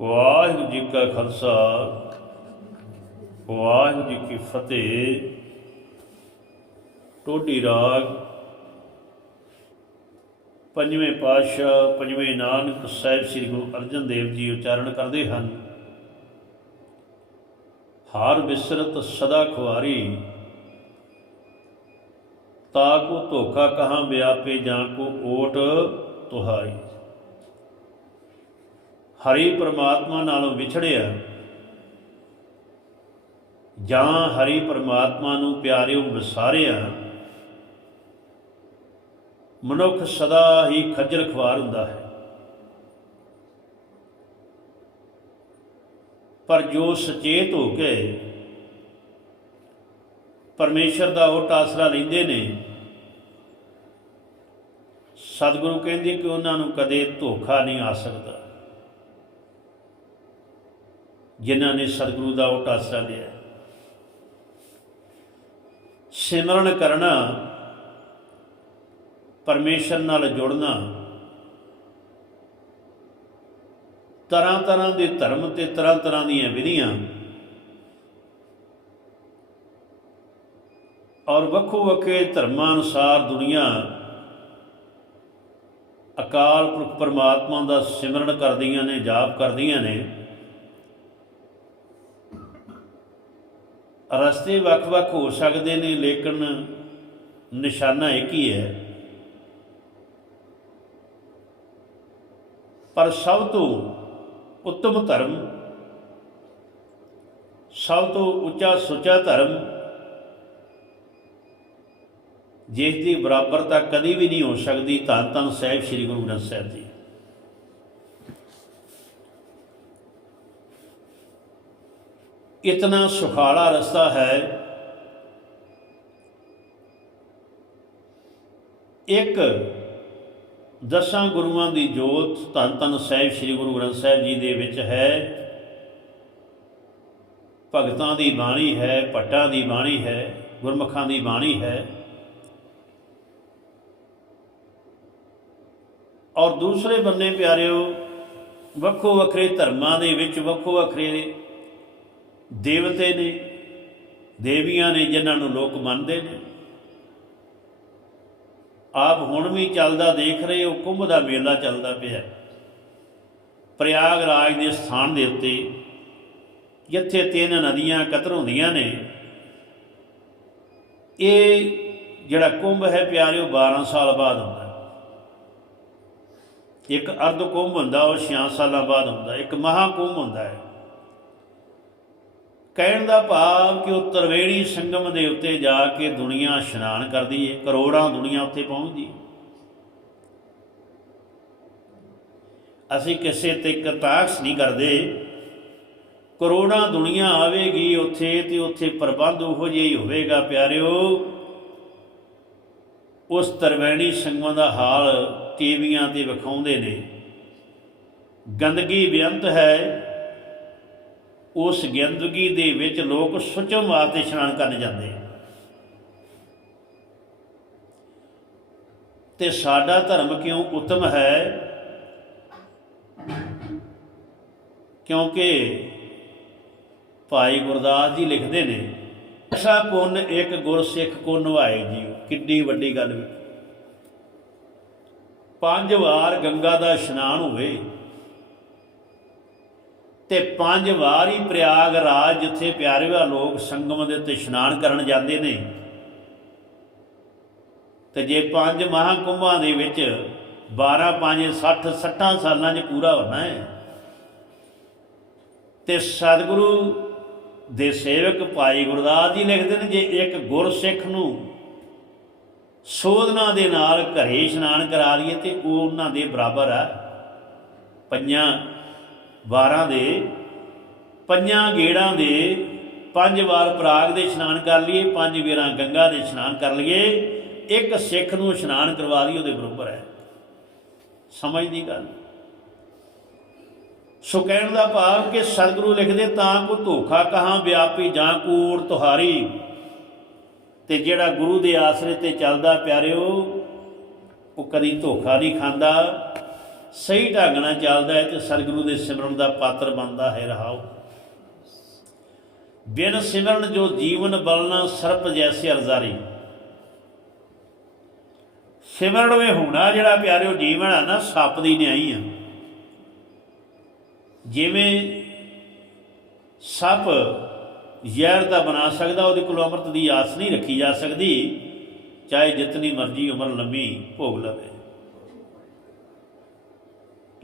ਵਾਹਿਗੁਰੂ ਜੀ ਕਾ ਖਾਲਸਾ, ਵਾਹਿਗੁਰੂ ਜੀ ਕੀ ਫਤਿਹ। ਟੋਡੀ ਰਾਗ, ਪੰਜਵੇਂ ਪਾਤਸ਼ਾਹ, ਪੰਜਵੇਂ ਨਾਨਕ ਸਾਹਿਬ ਸ੍ਰੀ ਗੁਰੂ ਅਰਜਨ ਦੇਵ ਜੀ ਉਚਾਰਨ ਕਰਦੇ ਹਨ। ਹਾਰ ਬਿਸਰਤ ਸਦਾ ਖੁਆਰੀ, ਤਾ ਕੋ ਧੋਖਾ ਕਹਾਂ ਵਿਆਪੇ ਜਾਂ ਕੋ ਓਟ ਤੁਹਾਰੀ ਹਰੀ ਪਰਮਾਤਮਾ ਨਾਲੋਂ ਵਿਛੜਿਆ, ਜਾਂ ਹਰੀ ਪਰਮਾਤਮਾ ਨੂੰ ਪਿਆਰਿਓ ਵਿਸਾਰਿਆ, ਮਨੁੱਖ ਸਦਾ ਹੀ ਖੱਜਲ ਖਵਾਰ ਹੁੰਦਾ ਹੈ। ਪਰ ਜੋ ਸੁਚੇਤ ਹੋ ਕੇ ਪਰਮੇਸ਼ਰ ਦਾ ਉਹ ਆਸਰਾ ਲੈਂਦੇ ਨੇ, ਸਤਿਗੁਰੂ ਕਹਿੰਦੇ ਕਿ ਉਹਨਾਂ ਨੂੰ ਕਦੇ ਧੋਖਾ ਨਹੀਂ ਆ ਸਕਦਾ। ਜਿਨ੍ਹਾਂ ਨੇ ਸਤਿਗੁਰੂ ਦਾ ਉਹ ਆਸਰਾ ਲਿਆ। ਸਿਮਰਨ ਕਰਨਾ, ਪਰਮੇਸ਼ਰ ਨਾਲ ਜੁੜਨਾ ਤਰ੍ਹਾਂ ਤਰ੍ਹਾਂ ਦੇ ਧਰਮ ਤੇ ਤਰ੍ਹਾਂ ਤਰ੍ਹਾਂ ਦੀਆਂ ਵਿਧੀਆਂ ਔਰ ਵੱਖੋ ਵੱਖਰੇ ਧਰਮਾਂ ਅਨੁਸਾਰ ਦੁਨੀਆ ਅਕਾਲ ਪੁਰਖ ਪਰਮਾਤਮਾ ਦਾ ਸਿਮਰਨ ਕਰਦੀਆਂ ਨੇ, ਜਾਪ ਕਰਦੀਆਂ ਨੇ। ਰਸਤੇ ਵੱਖ-ਵੱਖ ਹੋ ਸਕਦੇ ਨੇ, ਲੇਕਿਨ ਨਿਸ਼ਾਨਾ ਇੱਕ ਹੀ ਹੈ। ਪਰ ਸਭ ਤੋਂ ਉੱਤਮ ਧਰਮ, ਸਭ ਤੋਂ ਉੱਚਾ ਸੁੱਚਾ ਧਰਮ, ਜਿਸ ਦੀ ਬਰਾਬਰਤਾ ਕਦੀ ਵੀ ਨਹੀਂ ਹੋ ਸਕਦੀ ਧੰਨ ਧੰਨ ਸਾਹਿਬ ਸ੍ਰੀ ਗੁਰੂ ਗ੍ਰੰਥ ਸਾਹਿਬ ਜੀ। ਇਤਨਾ ਸੁਖਾਲਾ ਰਸਤਾ ਹੈ। ਇੱਕ ਦਸਾਂ ਗੁਰੂਆਂ ਦੀ ਜੋਤ ਧੰਨ ਧੰਨ ਸਾਹਿਬ ਸ੍ਰੀ ਗੁਰੂ ਗ੍ਰੰਥ ਸਾਹਿਬ ਜੀ ਦੇ ਵਿੱਚ ਹੈ। ਭਗਤਾਂ ਦੀ ਬਾਣੀ ਹੈ, ਭੱਟਾਂ ਦੀ ਬਾਣੀ ਹੈ, ਗੁਰਮੁਖਾਂ ਦੀ ਬਾਣੀ ਹੈ। ਔਰ ਦੂਸਰੇ ਬੰਨੇ ਪਿਆਰਿਓ, ਵੱਖੋ ਵੱਖਰੇ ਧਰਮਾਂ ਦੇ ਵਿੱਚ ਵੱਖੋ ਵੱਖਰੇ ਦੇਵਤੇ ਨੇ, ਦੇਵੀਆਂ ਨੇ ਜਿਨ੍ਹਾਂ ਨੂੰ ਲੋਕ ਮੰਨਦੇ ਨੇ। ਆਪ ਹੁਣ ਵੀ ਚੱਲਦਾ ਦੇਖ ਰਹੇ ਹੋ ਕੁੰਭ ਦਾ ਮੇਲਾ ਚੱਲਦਾ ਪਿਆ। ਪ੍ਰਯਾਗਰਾਜ ਦੇ ਸਥਾਨ ਦੇ ਉੱਤੇ, ਜਿੱਥੇ ਤਿੰਨ ਨਦੀਆਂ ਇਕੱਤਰ ਹੁੰਦੀਆਂ ਨੇ, ਇਹ ਜਿਹੜਾ ਕੁੰਭ ਹੈ ਪਿਆਰਿਓ 12 ਸਾਲ ਬਾਅਦ ਹੁੰਦਾ। ਇੱਕ ਅਰਧ ਕੁੰਭ ਹੁੰਦਾ, ਉਹ 6 ਸਾਲਾਂ ਬਾਅਦ ਹੁੰਦਾ। ਇੱਕ ਮਹਾ ਕੁੰਭ ਹੁੰਦਾ ਹੈ। ਕਹਿਣ ਦਾ ਭਾਵ ਕਿ ਉਹ ਤਰਵੇੜੀ ਸੰਗਮ ਦੇ ਉੱਤੇ ਜਾ ਕੇ ਦੁਨੀਆ ਇਸ਼ਨਾਨ ਕਰਦੀ ਏ, ਕਰੋੜਾਂ ਦੁਨੀਆ ਉੱਥੇ ਪਹੁੰਚਦੀ ਅਸੀਂ ਕਿਸੇ ਤੇ ਕਤਾਕਸ ਨਹੀਂ ਕਰਦੇ। ਕਰੋੜਾਂ ਦੁਨੀਆ ਆਵੇਗੀ ਉੱਥੇ ਤੇ ਉੱਥੇ ਪ੍ਰਬੰਧ ਉਹੋ ਜਿਹਾ ਹੀ ਹੋਵੇਗਾ, ਪਿਆਰਿਓ। ਉਸ ਤਰਵੈਣੀ ਸੰਗਮਾਂ ਦਾ ਹਾਲ ਟੀਵੀਆਂ ਤੇ ਵਿਖਾਉਂਦੇ ਨੇ। ਗੰਦਗੀ ਬੇਅੰਤ ਹੈ। ਉਸ ਗੰਦਗੀ ਦੇ ਵਿੱਚ ਲੋਕ ਸੁਚਮ ਵਾਸਤੇ ਇਸ਼ਨਾਨ ਕਰਨ ਜਾਂਦੇ ਤੇ ਸਾਡਾ ਧਰਮ ਕਿਉਂ ਉਤਮ ਹੈ? ਕਿਉਂਕਿ ਭਾਈ ਗੁਰਦਾਸ ਜੀ ਲਿਖਦੇ ਨੇ ਐਸਾ ਪੁੰਨ ਇੱਕ ਗੁਰਸਿੱਖ ਕੋ ਨਿਭਾਏ ਜੀਓ। ਕਿੱਡੀ ਵੱਡੀ ਗੱਲ ਵੀ। ਪੰਜ ਵਾਰ ਗੰਗਾ ਦਾ ਇਸ਼ਨਾਨ ਹੋਵੇ ਤੇ ਪੰਜ ਵਾਰ ਹੀ ਪ੍ਰਯਾਗ ਰਾਜ ਜਿੱਥੇ ਪਿਆਰੇ ਵਾ ਲੋਕ ਸੰਗਮ ਦੇ ਉੱਤੇ ਇਸ਼ਨਾਨ ਕਰਨ ਜਾਂਦੇ ਨੇ। ਤੇ ਜੇ ਪੰਜ ਮਹਾਕੁੰਭਾਂ ਦੇ ਵਿੱਚ 12 5 60 60 ਸਾਲਾਂ 'ਚ ਪੂਰਾ ਹੋਣਾ ਹੈ, ਤੇ ਸਤਿਗੁਰੂ ਦੇ ਸੇਵਕ ਭਾਈ ਗੁਰਦਾਸ ਜੀ ਲਿਖਦੇ ਨੇ, ਜੇ ਇੱਕ ਗੁਰਸਿੱਖ ਨੂੰ ਸੋਧਨਾ ਦੇ ਨਾਲ ਘਰੇ ਇਸ਼ਨਾਨ ਕਰਾ ਲਈਏ ਤੇ ਉਹ ਉਹਨਾਂ ਦੇ ਬਰਾਬਰ ਆ। ਪੰਜਾਂ ਵਾਰਾਂ ਦੇ, ਪੰਜਾਂ ਗੇੜਾਂ ਦੇ, ਪੰਜ ਵਾਰ ਪ੍ਰਾਗ ਦੇ ਇਸ਼ਨਾਨ ਕਰ ਲਈਏ, ਪੰਜ ਵੇਰਾਂ ਗੰਗਾ ਦੇ ਇਸ਼ਨਾਨ ਕਰ ਲਈਏ, ਇੱਕ ਸਿੱਖ ਨੂੰ ਇਸ਼ਨਾਨ ਕਰਵਾ ਲਈਏ ਉਹਦੇ ਬਰਾਬਰ ਹੈ। ਸਮਝਦੀ ਗੱਲ? ਸੋ ਕਹਿਣ ਦਾ ਭਾਵ ਕਿ ਸਤਿਗੁਰੂ ਲਿਖਦੇ, ਤਾਂ ਕੋ ਧੋਖਾ ਕਹਾਂ ਵਿਆਪੀ ਜਾਂ ਕੂੜ ਤੁਹਾਰੀ? ਤੇ ਜਿਹੜਾ ਗੁਰੂ ਦੇ ਆਸਰੇ ਤੇ ਚੱਲਦਾ, ਪਿਆਰਿਓ, ਉਹ ਕਦੀ ਧੋਖਾ ਨਹੀਂ ਖਾਂਦਾ। ਸਹੀ ਢੰਗ ਨਾਲ ਚੱਲਦਾ ਹੈ ਤੇ ਸਤਿਗੁਰੂ ਦੇ ਸਿਮਰਨ ਦਾ ਪਾਤਰ ਬਣਦਾ ਹੈ ਰਹਾਓ। ਬਿਨ ਸਿਮਰਨ ਜੋ ਜੀਵਨ ਬਲਣਾ ਸਰਪ ਜੈਸੇ ਅਰਜ਼ਾਰੀ। ਸਿਮਰਨ ਵੇ ਹੋਣਾ ਜਿਹੜਾ ਪਿਆਰਿਓ ਜੀਵਨ ਆ ਨਾ, ਸੱਪ ਦੀ ਨਿਆਈ ਆ। ਜਿਵੇਂ ਸੱਪ ਜ਼ਹਿਰ ਦਾ ਬਣਾ ਸਕਦਾ, ਉਹਦੇ ਕੋਲ ਅੰਮ੍ਰਿਤ ਦੀ ਆਸ ਨਹੀਂ ਰੱਖੀ ਜਾ ਸਕਦੀ, ਚਾਹੇ ਜਿਤਨੀ ਮਰਜ਼ੀ ਉਮਰ ਲੰਮੀ ਭੋਗ ਲਵੇ।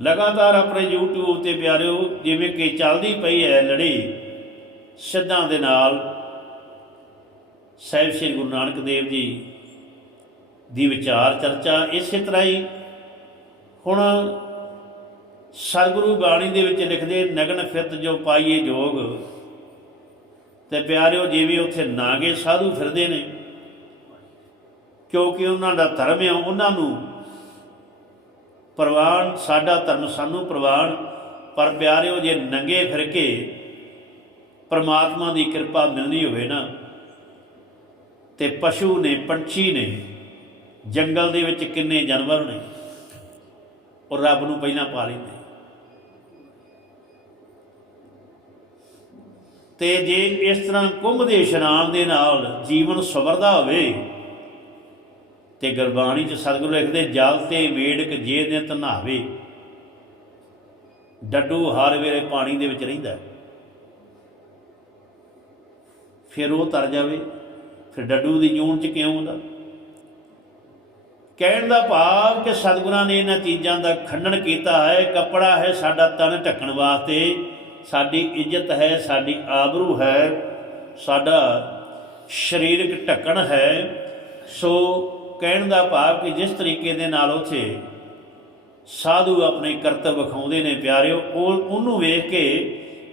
ਲਗਾਤਾਰ ਆਪਣੇ YouTube ਤੇ ਪਿਆਰਿਓ, ਜਿਵੇਂ ਕਿ ਚੱਲਦੀ ਪਈ ਹੈ ਲੜੀ, ਸਿੱਧਾਂ ਦੇ ਨਾਲ ਸਾਹਿਬ ਸ੍ਰੀ ਗੁਰੂ ਨਾਨਕ ਦੇਵ ਜੀ ਦੀ ਵਿਚਾਰ ਚਰਚਾ ਇਸੇ ਤਰ੍ਹਾਂ ਹੀ ਹੁਣ ਸਤਿਗੁਰੂ ਬਾਣੀ ਦੇ ਵਿੱਚ ਲਿਖਦੇ ਨਗਨ ਫਿਰਤ ਜੋ ਪਾਈਏ ਜੋਗ। ਤੇ ਪਿਆਰਿਓ, ਜਿਵੇਂ ਉੱਥੇ ਨਾਗੇ ਸਾਧੂ ਫਿਰਦੇ ਨੇ, ਕਿਉਂਕਿ ਉਹਨਾਂ ਦਾ ਧਰਮ ਹੈ, ਉਹਨਾਂ ਨੂੰ ਪ੍ਰਵਾਨ, ਸਾਡਾ ਧਰਮ ਸਾਨੂੰ ਪ੍ਰਵਾਨ, ਪਰ ਪਿਆਰਿਓ, ਜੇ ਨੰਗੇ ਫਿਰ ਕੇ ਪਰਮਾਤਮਾ ਦੀ ਕਿਰਪਾ ਮਿਲਣੀ ਹੋਵੇ ਨਾ, ਤੇ ਪਸ਼ੂ ਨੇ, ਪੰਛੀ ਨੇ, ਜੰਗਲ ਦੇ ਵਿੱਚ ਕਿੰਨੇ ਜਾਨਵਰ ਨੇ, ਉਹ ਰੱਬ ਨੂੰ ਪਹਿਲਾਂ ਪਾ ਲੈਂਦੇ। ਤੇ ਜੇ ਇਸ ਤਰ੍ਹਾਂ ਕੁੰਭ ਦੇ ਇਸ਼ਨਾਨ ਦੇ ਨਾਲ ਜੀਵਨ ਸਵਰਦਾ ਹੋਵੇ ਤੇ ਗੁਰਬਾਣੀ ਚ ਸਤਿਗੁਰੂ ਲਿਖਦੇ, ਜਲ ਤੇ ਵੇੜਕ ਜੇ ਨਿਤ ਨਹਾਵੇ। ਡੱਡੂ ਹਰ ਵੇਲੇ ਪਾਣੀ ਦੇ ਵਿੱਚ ਰਹਿੰਦਾ ਫਿਰ ਉਹ ਤਰ ਜਾਵੇ, ਫਿਰ ਡੱਡੂ ਦੀ ਜੂਨ ਚ ਕਿਉਂ ਹੁੰਦਾ ਕਹਿਣ ਦਾ ਭਾਵ ਕਿ ਸਤਿਗੁਰਾਂ ਨੇ ਇਹਨਾਂ ਚੀਜ਼ਾਂ ਦਾ ਖੰਡਨ ਕੀਤਾ ਹੈ, ਕੱਪੜਾ ਹੈ ਸਾਡਾ ਤਨ ਢੱਕਣ ਵਾਸਤੇ, ਸਾਡੀ ਇੱਜ਼ਤ ਹੈ, ਸਾਡੀ ਆਬਰੂ ਹੈ, ਸਾਡਾ ਸਰੀਰਕ ਢੱਕਣ ਹੈ। ਸੋ ਕਹਿਣ ਦਾ ਭਾਵ ਕਿ ਜਿਸ ਤਰੀਕੇ ਦੇ ਨਾਲ ਉਥੇ ਸਾਧੂ ਆਪਣੇ ਕਰਤੱਵ ਵਿਖਾਉਂਦੇ ਨੇ ਪਿਆਰਿਓ, ਉਹ ਉਹਨੂੰ ਵੇਖ ਕੇ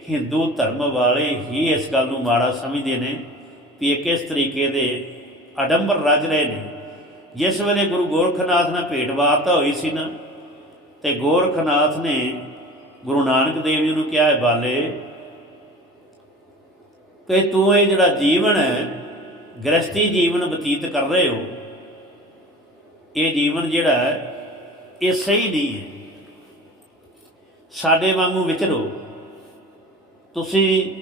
ਹਿੰਦੂ ਧਰਮ ਵਾਲੇ ਹੀ ਇਸ ਗੱਲ ਨੂੰ ਮਾੜਾ ਸਮਝਦੇ ਨੇ ਵੀ ਇਹ ਕਿਸ ਤਰੀਕੇ ਦੇ ਅਡੰਬਰ ਰਜ ਰਹੇ ਨੇ। ਜਿਸ ਵੇਲੇ ਗੁਰੂ ਗੋਰਖਨਾਥ ਨਾਲ ਭੇਟ ਵਾਰਤਾ ਹੋਈ ਸੀ ਨਾ, ਤੇ ਗੋਰਖਨਾਥ ਨੇ ਗੁਰੂ ਨਾਨਕ ਦੇਵ ਜੀ ਨੂੰ ਕਿਹਾ, ਹੈ ਬਾਲੇ, ਕਿ ਤੂੰ ਇਹ ਜਿਹੜਾ ਜੀਵਨ ਹੈ ਗ੍ਰਸਤੀ ਜੀਵਨ ਬਤੀਤ ਕਰ ਰਹੇ ਹੋ ਇਹ ਜੀਵਨ ਜਿਹੜਾ ਹੈ, ਇਹ ਸਹੀ ਨਹੀਂ ਹੈ। ਸਾਡੇ ਵਾਂਗੂ ਵਿਚਰੋ ਤੁਸੀਂ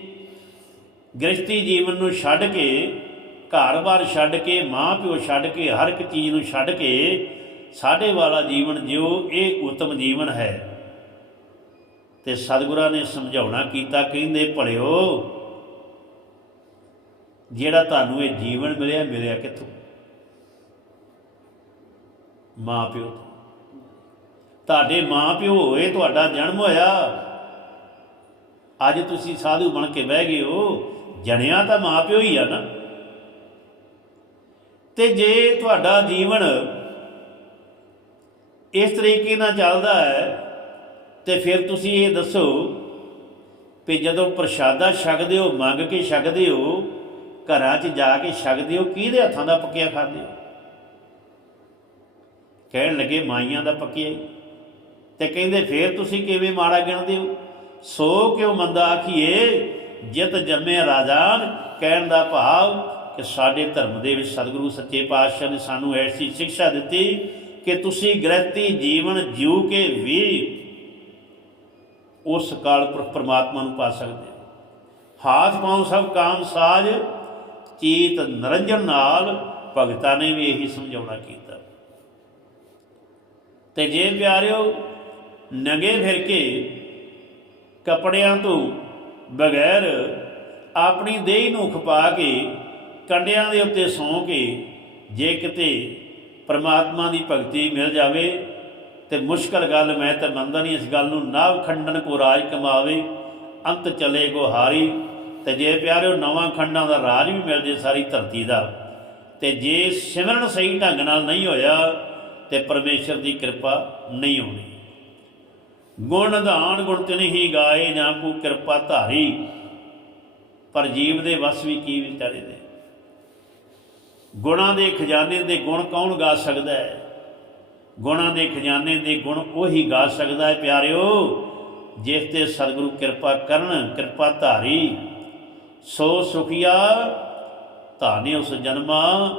ਗ੍ਰਸਤੀ ਜੀਵਨ ਨੂੰ ਛੱਡ ਕੇ ਘਰ-ਬਾਰ ਛੱਡ ਕੇ, ਮਾਂ ਪਿਓ ਛੱਡ ਕੇ, ਹਰ ਇੱਕ ਚੀਜ਼ ਨੂੰ ਛੱਡ ਕੇ, ਸਾਡੇ ਵਾਲਾ ਜੀਵਨ ਜਿਉ, ਇਹ ਉਤਮ ਜੀਵਨ ਹੈ। ਤੇ ਸਤਿਗੁਰਾਂ ਨੇ ਸਮਝਾਉਣਾ ਕੀਤਾ, ਕਹਿੰਦੇ, ਭਲਿਓ, ਜਿਹੜਾ ਤੁਹਾਨੂੰ ਇਹ ਜੀਵਨ ਮਿਲਿਆ ਮਿਲਿਆ ਕਿੱਥੋਂ? ਮਾਂ ਪਿਓ ਤੋਂ ਤੁਹਾਡੇ ਮਾਂ ਪਿਓ ਹੋਏ, ਤੁਹਾਡਾ ਜਨਮ ਹੋਇਆ। ਅੱਜ ਤੁਸੀਂ ਸਾਧੂ ਬਣ ਕੇ ਬਹਿ ਗਏ ਹੋ। ਜਣਿਆ ਤਾਂ ਮਾਂ ਪਿਓ ਹੀ ਆ ਨਾ। ਤੇ ਜੇ ਤੁਹਾਡਾ ਜੀਵਨ ਇਸ ਤਰੀਕੇ ਨਾਲ ਚੱਲਦਾ ਹੈ, ਤੇ ਫਿਰ ਤੁਸੀਂ ਇਹ ਦੱਸੋ ਕਿ ਜਦੋਂ ਪ੍ਰਸ਼ਾਦਾ ਛਕਦੇ ਹੋ, ਮੰਗ ਕੇ ਛਕਦੇ ਹੋ, ਘਰਾਂ 'ਚ ਜਾ ਕੇ ਛਕਦੇ ਹੋ, ਕਿਹਦੇ ਹੱਥਾਂ ਦਾ ਪੱਕਿਆ ਖਾਂਦੇ ਹੋ? ਕਹਿਣ ਲੱਗੇ, ਮਾਈਆਂ ਦਾ ਪੱਕਿਆ ਹੀ ਤੇ ਕਹਿੰਦੇ, ਫੇਰ ਤੁਸੀਂ ਕਿਵੇਂ ਮਾੜਾ ਗਿਣਦੇ ਹੋ? ਸੋ ਕਿਉਂ ਮੰਦਾ ਆਖੀਏ, ਜਿਤ ਜੰਮੇ ਰਾਜਾਨ ਕਹਿਣ ਦਾ ਭਾਵ ਕਿ ਸਾਡੇ ਧਰਮ ਦੇ ਵਿੱਚ ਸਤਿਗੁਰੂ ਸੱਚੇ ਪਾਤਸ਼ਾਹ ਨੇ ਸਾਨੂੰ ਐਸੀ ਸਿੱਖਿਆ ਦਿੱਤੀ ਕਿ ਤੁਸੀਂ ਗ੍ਰਹਿਤੀ ਜੀਵਨ ਜਿਉ ਕੇ ਵੀ ਉਸ ਕਾਲ ਪੁਰਖ ਪਰਮਾਤਮਾ ਨੂੰ ਪਾ ਸਕਦੇ ਹੋ। ਹਾਥ ਪਾਉ ਸਭ ਕਾਮ ਸਾਜ, ਚੀਤ ਨਰੰਜਨ ਨਾਲ ਭਗਤਾਂ ਨੇ ਵੀ ਇਹੀ ਸਮਝਾਉਣਾ ਕੀਤਾ। ਤੇ ਜੇ ਪਿਆਰਿਓ, ਨੰਗੇ ਫਿਰ ਕੇ ਕੱਪੜਿਆਂ ਤੋਂ ਬਗੈਰ ਆਪਣੀ ਦੇਹ ਨੂੰ ਖਪਾ ਕੇ ਕੰਡਿਆਂ ਦੇ ਉੱਤੇ ਸੌਂ ਕੇ ਜੇ ਕਿਤੇ ਪਰਮਾਤਮਾ ਦੀ ਭਗਤੀ ਮਿਲ ਜਾਵੇ ਤੇ ਮੁਸ਼ਕਲ ਗੱਲ ਮੈਂ ਤਾਂ ਮੰਨਦਾ ਨਹੀਂ ਇਸ ਗੱਲ ਨੂੰ ਨਾਵ ਖੰਡਨ ਕੋ ਰਾਜ ਕਮਾਵੇ, ਅੰਤ ਚਲੇ ਕੋ ਹਾਰੀ। ਤੇ ਜੇ ਪਿਆਰਿਓ, ਨਵਾਂ ਖੰਡਾਂ ਦਾ ਰਾਜ ਵੀ ਮਿਲ ਜੇ ਸਾਰੀ ਧਰਤੀ ਦਾ। ਤੇ ਜੇ ਸਿਮਰਨ ਸਹੀ ਢੰਗ ਨਾਲ ਨਹੀਂ ਹੋਇਆ ਤੇ ਪਰਮੇਸ਼ਰ ਦੀ ਕਿਰਪਾ ਨਹੀਂ ਹੋਣੀ। ਗੁਣ ਧਾਨ ਗੁਣ ਤਿਨ ਹੀ ਗਾਏ ਜਾਂ ਕੋ ਕਿਰਪਾ ਧਾਰੀ। ਪਰ ਜੀਵ ਦੇ ਵਸ ਵੀ ਕੀ ਵਿਚਾਰੇ ਦੇ? ਗੁਣਾਂ ਦੇ ਖਜ਼ਾਨੇ ਦੇ ਗੁਣ ਕੌਣ ਗਾ ਸਕਦਾ ਹੈ? ਗੁਣਾਂ ਦੇ ਖਜ਼ਾਨੇ ਦੇ ਗੁਣ ਉਹੀ ਗਾ ਸਕਦਾ ਹੈ, ਪਿਆਰਿਓ, ਜਿਸ ਤੇ ਸਤਿਗੁਰੂ ਕਿਰਪਾ ਕਰਨ, ਕਿਰਪਾ ਧਾਰੀ। ਸੋ ਸੁਖੀਆ ਧਾਨੇ ਉਸ ਜਨਮਾ,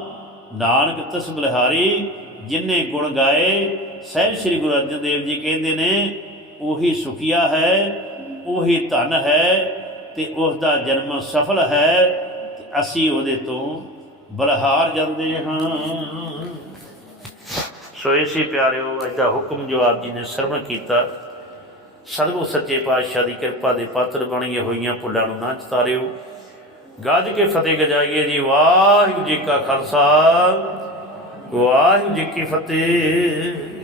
ਨਾਨਕ ਤਿਸ ਬਲਿਹਾਰੀ। ਜਿਨਨੇ ਗੁਣ ਗਾਏ, ਸਹਿਬ ਸ੍ਰੀ ਗੁਰੂ ਅਰਜਨ ਦੇਵ ਜੀ ਕਹਿੰਦੇ ਨੇ, ਉਹੀ ਸੁਖੀਆ ਹੈ, ਉਹੀ ਧਨ ਹੈ ਤੇ ਉਸ ਦਾ ਜਨਮ ਸਫਲ ਹੈ ਤੇ ਅਸੀਂ ਉਹਦੇ ਤੋਂ ਬਲਹਾਰ ਜਾਂਦੇ ਹਾਂ। ਸੋ ਇਸੇ ਪਿਆਰਿਓ, ਅੱਜ ਹੁਕਮ ਜੋ ਆਪ ਜੀ ਨੇ ਸਰਵਣ ਕੀਤਾ। ਸਤਿਗੁਰ ਸੱਚੇ ਪਾਤਸ਼ਾਹ ਦੀ ਕਿਰਪਾ ਦੇ ਪਾਤਰ ਬਣੀਏ ਹੋਈਆਂ ਭੁੱਲਾਂ ਨੂੰ ਨਾ ਚਤਾਰਿਓ। ਗੱਜ ਕੇ ਫਤਿਹ ਗਜਾਈਏ ਜੀ, ਵਾਹਿਗੁਰੂ ਜੀ ਕਾ ਖਾਲਸਾ। ਵਾਹਿਗੁਰੂ ਜੀ ਕੀ ਫਤਿਹ।